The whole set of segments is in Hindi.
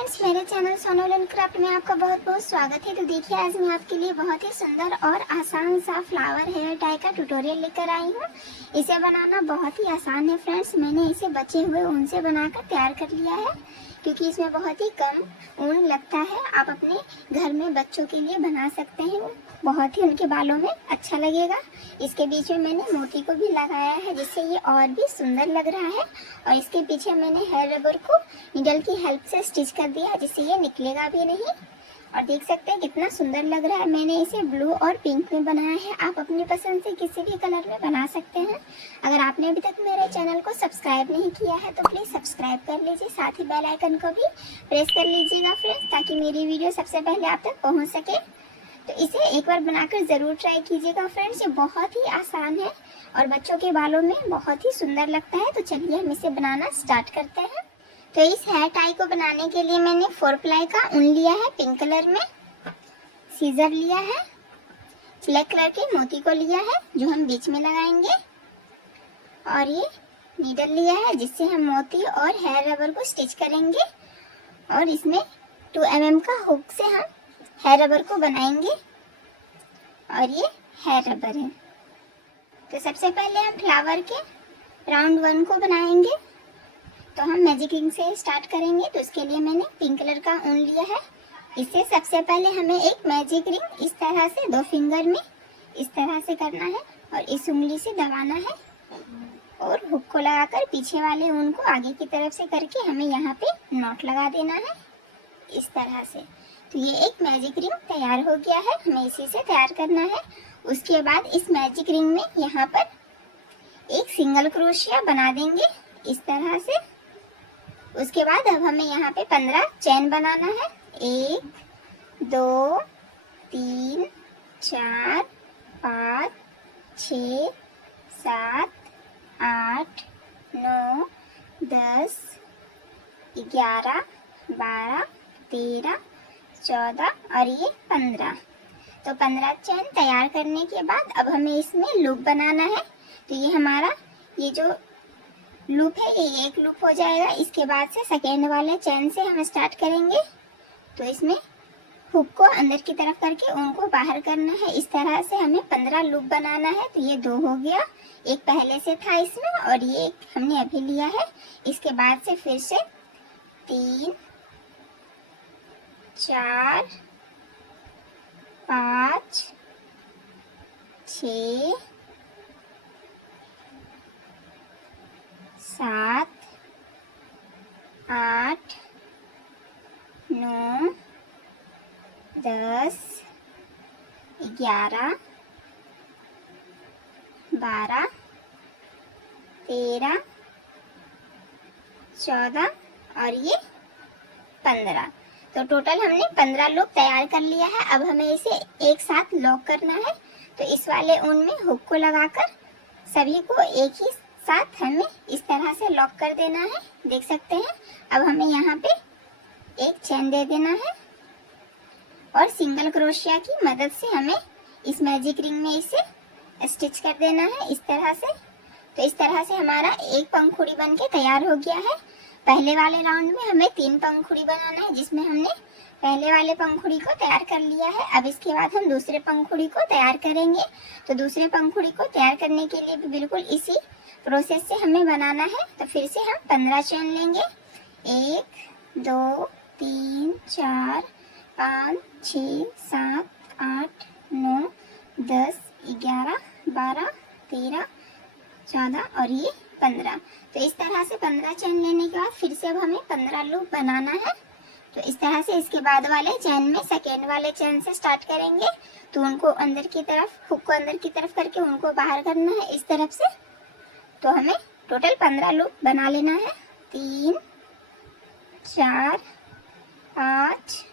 फ्रेंड्स, मेरे चैनल सोनोलन क्राफ्ट में आपका बहुत बहुत स्वागत है। तो देखिए, आज मैं आपके लिए बहुत ही सुंदर और आसान सा फ्लावर हेयर टाई का ट्यूटोरियल लेकर आई हूँ। इसे बनाना बहुत ही आसान है फ्रेंड्स। मैंने इसे बचे हुए ऊन से बनाकर तैयार कर लिया है, क्योंकि इसमें बहुत ही कम ऊन लगता है। आप अपने घर में बच्चों के लिए बना सकते हैं, बहुत ही उनके बालों में अच्छा लगेगा। इसके बीच में मैंने मोती को भी लगाया है, जिससे ये और भी सुंदर लग रहा है। और इसके पीछे मैंने हेयर रबर को नीडल की हेल्प से स्टिच कर दिया, जिससे ये निकलेगा भी नहीं। और देख सकते हैं कितना सुंदर लग रहा है। मैंने इसे ब्लू और पिंक में बनाया है। आप अपनी पसंद से किसी भी कलर में बना सकते हैं। अगर आपने अभी तक मेरे चैनल को सब्सक्राइब नहीं किया है तो प्लीज़ सब्सक्राइब कर लीजिए, साथ ही बेल आइकन को भी प्रेस कर लीजिएगा फ्रेंड्स, ताकि मेरी वीडियो सबसे पहले आप तक पहुँच सके। तो इसे एक बार बनाकर ज़रूर ट्राई कीजिएगा फ्रेंड्स। ये बहुत ही आसान है और बच्चों के बालों में बहुत ही सुंदर लगता है। तो चलिए हम इसे बनाना स्टार्ट करते हैं। तो इस हेयर टाई को बनाने के लिए मैंने 4 प्लाई का ऊन लिया है पिंक कलर में, सीजर लिया है, ब्लैक कलर के मोती को लिया है जो हम बीच में लगाएंगे, और ये नीडल लिया है जिससे हम मोती और हेयर रबर को स्टिच करेंगे। और इसमें 2 mm का हुक से हम हेयर रबर को बनाएंगे, और ये हेयर रबर है। तो सबसे पहले हम फ्लावर के राउंड 1 को बनाएंगे। तो हम मैजिक रिंग से स्टार्ट करेंगे। तो इसके लिए मैंने पिंक कलर का ऊन लिया है। इससे सबसे पहले हमें एक मैजिक रिंग इस तरह से 2 फिंगर में इस तरह से करना है और इस उंगली से दबाना है, और हुक को लगाकर पीछे वाले ऊन को आगे की तरफ से करके हमें यहाँ पे नॉट लगा देना है इस तरह से। तो ये एक मैजिक रिंग तैयार हो गया है, हमें इसी से तैयार करना है। उसके बाद इस मैजिक रिंग में यहाँ पर एक सिंगल क्रोशिया बना देंगे इस तरह से। उसके बाद अब हमें यहाँ पे 15 चैन बनाना है। 1 2 3 4 5 6 7 8 9 10 11 12 13 14 और ये 15। तो 15 चैन तैयार करने के बाद अब हमें इसमें लूप बनाना है। तो ये हमारा ये जो लूप है ये एक लूप हो जाएगा। इसके बाद से सेकेंड वाले चैन से हम स्टार्ट करेंगे। तो इसमें हुक को अंदर की तरफ करके उनको बाहर करना है। इस तरह से हमें 15 लूप बनाना है। तो ये 2 हो गया, एक पहले से था इसमें और ये एक हमने अभी लिया है। इसके बाद से फिर से 3 4 5 6 7 8 9 10 11 12 13 14 और ये 15। तो टोटल हमने 15 लूप तैयार कर लिया है। अब हमें इसे एक साथ लॉक करना है। तो इस वाले ऊन में हुक को लगाकर सभी को एक ही साथ हमें इस तरह से लॉक कर देना है। देख सकते हैं। अब हमें यहाँ पे एक चेन दे देना है और सिंगल क्रोशिया की मदद से हमें इस मैजिक रिंग में इसे स्टिच कर देना है इस तरह से। तो इस तरह से हमारा एक पंखुड़ी बन के तैयार हो गया है। पहले वाले राउंड में हमें 3 पंखुड़ी बनाना है, जिसमें हमने पहले वाले पंखुड़ी को तैयार कर लिया है। अब इसके बाद हम दूसरे पंखुड़ी को तैयार करेंगे। तो दूसरे पंखुड़ी को तैयार करने के लिए भी बिल्कुल इसी प्रोसेस से हमें बनाना है। तो फिर से हम 15 चैन लेंगे। 1 2 3 4 5 6 7 8 9 10 11 12 13 14 और ये 15। तो इस तरह से 15 चैन लेने के बाद फिर से अब हमें 15 लूप बनाना है। तो इस तरह से इसके बाद वाले चैन में सेकेंड वाले चैन से स्टार्ट करेंगे। तो उनको अंदर की तरफ, हुक को अंदर की तरफ करके उनको बाहर करना है इस तरफ से। तो हमें टोटल 15 लूप बना लेना है। 3 4 5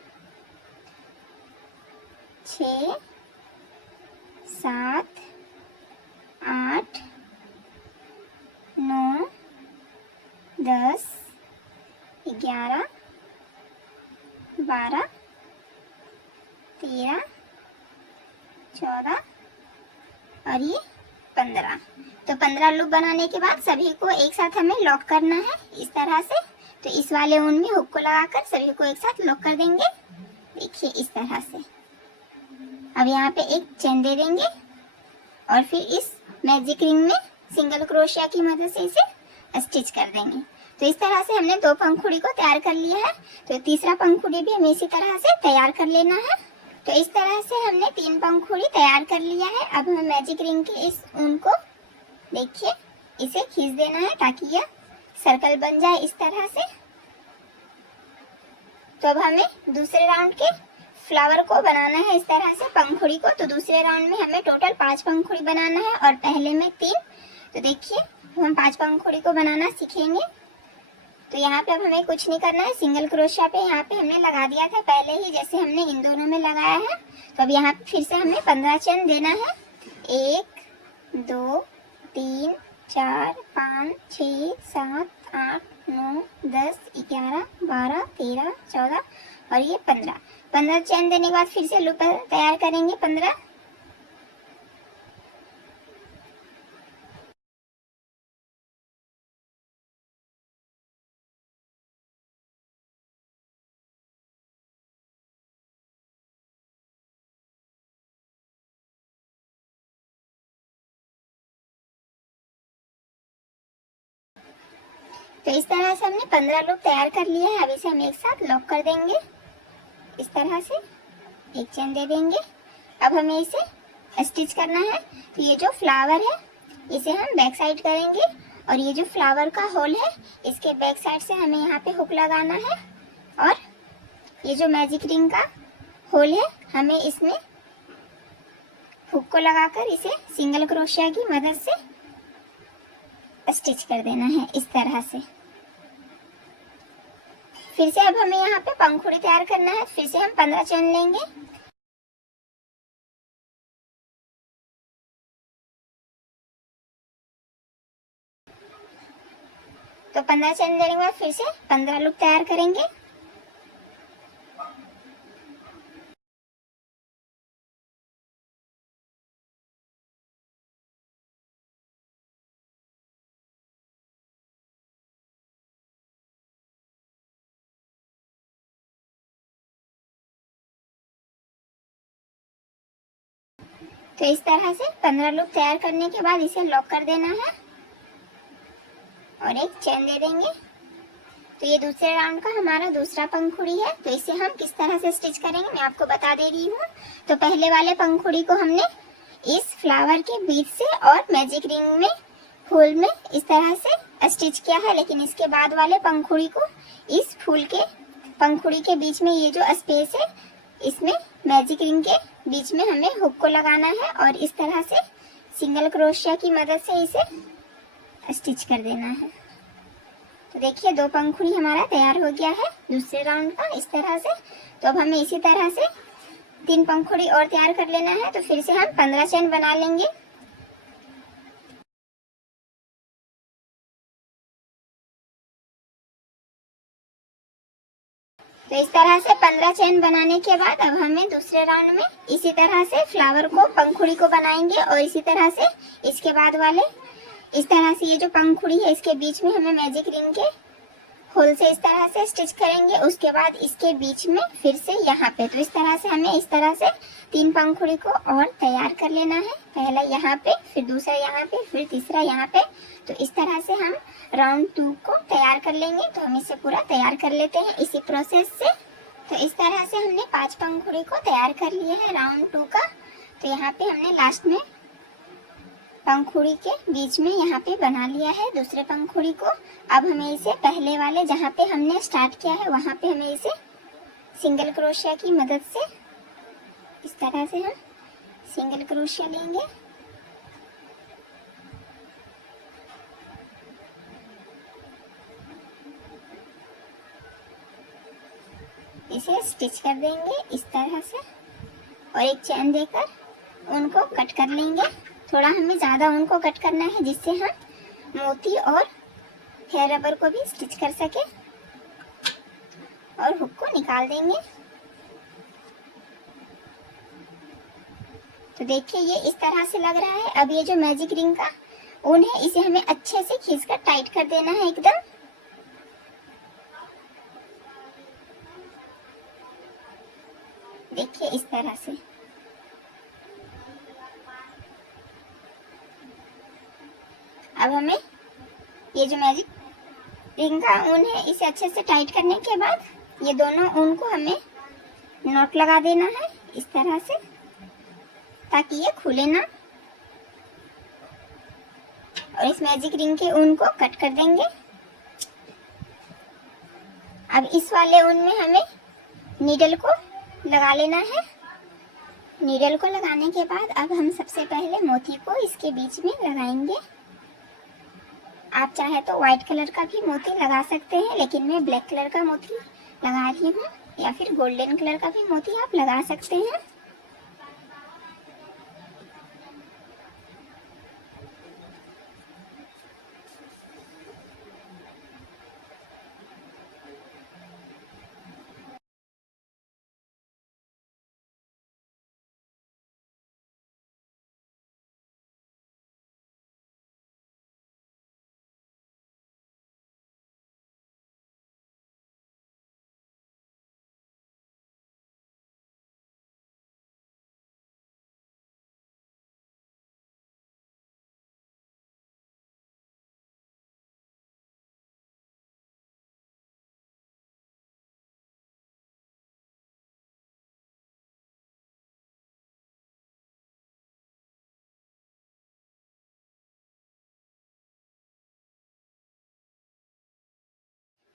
6 7 8 9 10 11 12 13 14 और ये 15। तो 15 लूप बनाने के बाद सभी को एक साथ हमें लॉक करना है इस तरह से। तो इस वाले ऊन में हुक को लगाकर सभी को एक साथ लॉक कर देंगे। देखिए इस तरह से। अब यहाँ पे एक चेन दे देंगे और फिर इस मैजिक रिंग में सिंगल क्रोशिया की मदद से इसे स्टिच कर देंगे। तो इस तरह से हमने 2 पंखुड़ी को तैयार कर लिया है। तो तीसरा पंखुड़ी भी हमें इसी तरह से तैयार कर लेना है। तो इस तरह से हमने 3 पंखुड़ी तैयार कर लिया है। अब हमें मैजिक रिंग के इस ऊन को देखिए इसे खींच देना है ताकि यह सर्कल बन जाए इस तरह से। तो अब हमें दूसरे राउंड के फ्लावर को बनाना है इस तरह से पंखुड़ी को। तो दूसरे राउंड में हमें टोटल 5 पंखुड़ी बनाना है और पहले में 3। तो देखिए हम 5 पंखुड़ी को बनाना सीखेंगे। तो यहाँ पे अब हमें कुछ नहीं करना है, सिंगल क्रोशिया पे यहाँ पे हमने लगा दिया था पहले ही, जैसे हमने इन दोनों में लगाया है। तो अब यहाँ पे फिर से हमें 15 चेन देना है। 1 2 3 4 5 6 7 8 9 10 11 12 13 14 और ये 15 चेन देने के बाद फिर से लूप तैयार करेंगे 15। तो इस तरह से हमने 15 लूप तैयार कर लिया है। अब इसे हम एक साथ लॉक कर देंगे इस तरह से, एक चेन दे देंगे। अब हमें इसे स्टिच करना है। तो ये जो फ्लावर है इसे हम बैक साइड करेंगे और ये जो फ्लावर का होल है इसके बैक साइड से हमें यहाँ पे हुक लगाना है और ये जो मैजिक रिंग का होल है हमें इसमें हुक को लगाकर इसे सिंगल क्रोशिया की मदद से स्टिच कर देना है इस तरह से। फिर से अब हमें यहाँ पे पंखुड़ी तैयार करना है। फिर से हम 15 चेन लेंगे। तो 15 चेन लेने के बाद फिर से 15 लूप तैयार करेंगे। तो इस तरह से 15 लूप तैयार करने के बाद इसे लॉक कर देना है और एक चेन दे देंगे। तो ये दूसरे राउंड का हमारा दूसरा पंखुड़ी है। तो इसे हम किस तरह से स्टिच करेंगे मैं आपको बता दे रही हूँ। तो पहले वाले पंखुड़ी को हमने इस फ्लावर के बीच से और मैजिक रिंग में फूल में इस तरह से स्टिच किया है, लेकिन इसके बाद वाले पंखुड़ी को इस फूल के पंखुड़ी के बीच में ये जो स्पेस है इसमें मैजिक रिंग के बीच में हमें हुक को लगाना है और इस तरह से सिंगल क्रोशिया की मदद से इसे स्टिच कर देना है। तो देखिए 2 पंखुड़ी हमारा तैयार हो गया है दूसरे राउंड का इस तरह से। तो अब हमें इसी तरह से 3 पंखुड़ी और तैयार कर लेना है। तो फिर से हम 15 चेन बना लेंगे। तो इस तरह से 15 चेन बनाने के बाद अब हमें दूसरे राउंड में इसी तरह से फ्लावर को पंखुड़ी को बनाएंगे और इसी तरह से इसके बाद वाले इस तरह से ये जो पंखुड़ी है इसके बीच में हमें मैजिक रिंग के होल से इस तरह से स्टिच करेंगे। उसके बाद इसके बीच में फिर से यहाँ पे, तो इस तरह से हमें इस तरह से 3 पंखुड़ी को और तैयार कर लेना है। पहला यहाँ पे, फिर दूसरा यहाँ पे, फिर तीसरा यहाँ पे। तो इस तरह से हम राउंड 2 को तैयार कर लेंगे। तो हम इसे पूरा तैयार कर लेते हैं इसी प्रोसेस से। तो इस तरह से हमने 5 पंखुड़ी को तैयार कर लिए हैं राउंड 2 का। तो यहाँ पे हमने लास्ट में पंखुड़ी के बीच में यहाँ पे बना लिया है दूसरे पंखुड़ी को। अब हमें इसे पहले वाले जहाँ पे हमने स्टार्ट किया है वहाँ पे हमें इसे सिंगल क्रोशिया की मदद से इस तरह से हम सिंगल क्रोशिया लेंगे। इसे स्टिच कर देंगे इस तरह से और एक चैन देकर उनको कट कर लेंगे। थोड़ा हमें ज़्यादा उनको कट करना है जिससे हम मोती और हेयर रबर को भी स्टिच कर सके और हुक को निकाल देंगे। तो देखिए ये इस तरह से लग रहा है। अब ये जो मैजिक रिंग का ऊन है इसे हमें अच्छे से खींचकर टाइट कर देना है एकदम। देखिए इस तरह से। अब हमें ये जो मैजिक रिंग का ऊन है इसे अच्छे से टाइट करने के बाद ये दोनों ऊन को हमें नॉट लगा देना है इस तरह से, ताकि ये खुले ना। और इस मैजिक रिंग के ऊन को कट कर देंगे। अब इस वाले ऊन में हमें नीडल को लगा लेना है। नीडल को लगाने के बाद अब हम सबसे पहले मोती को इसके बीच में लगाएंगे। आप चाहे तो व्हाइट कलर का भी मोती लगा सकते हैं, लेकिन मैं ब्लैक कलर का मोती लगा रही हूँ, या फिर गोल्डन कलर का भी मोती आप लगा सकते हैं।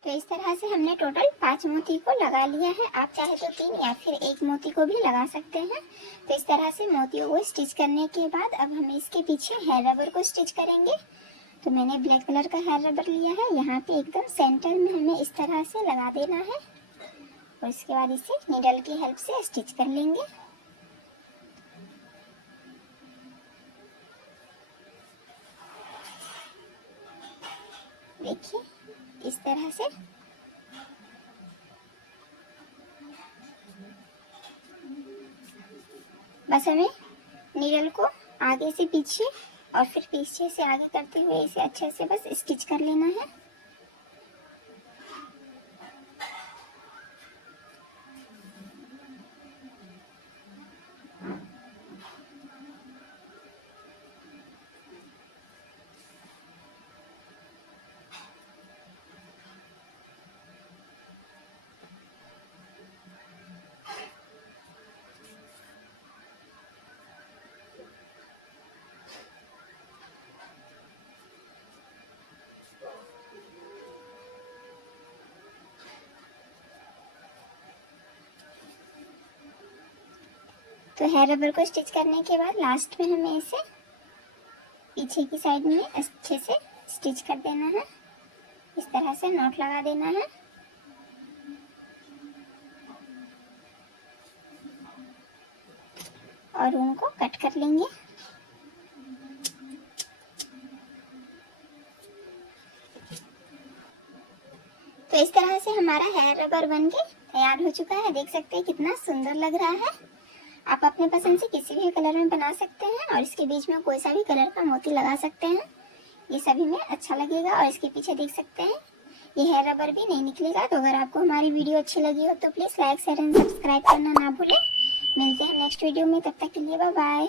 तो इस तरह से हमने टोटल 5 मोती को लगा लिया है। आप चाहे तो 3 या फिर 1 मोती को भी लगा सकते हैं। तो इस तरह से मोतियों को स्टिच करने के बाद अब हम इसके पीछे हेयर रबर को स्टिच करेंगे। तो मैंने ब्लैक कलर का हेयर रबर लिया है, यहाँ पे एकदम सेंटर में हमें इस तरह से लगा देना है और इसके बाद इसे नीडल की हेल्प से स्टिच कर लेंगे। देखिए इस तरह से। बस हमें नीडल को आगे से पीछे और फिर पीछे से आगे करते हुए इसे अच्छे से बस स्टिच कर लेना है। तो हेयर रबर को स्टिच करने के बाद लास्ट में हमें इसे पीछे की साइड में अच्छे से स्टिच कर देना है। इस तरह से नॉट लगा देना है। और उनको कट कर लेंगे। तो इस तरह से हमारा हेयर रबर बनके तैयार हो चुका है। देख सकते हैं कितना सुंदर लग रहा है। आप अपने पसंद से किसी भी कलर में बना सकते हैं और इसके बीच में कोई सा भी कलर का मोती लगा सकते हैं। ये सभी में अच्छा लगेगा। और इसके पीछे देख सकते हैं ये हेयर रबर भी नहीं निकलेगा। तो अगर आपको हमारी वीडियो अच्छी लगी हो तो please like share and subscribe करना ना भूलें। मिलते हैं नेक्स्ट वीडियो में, तब तक के लिए बाय बाय।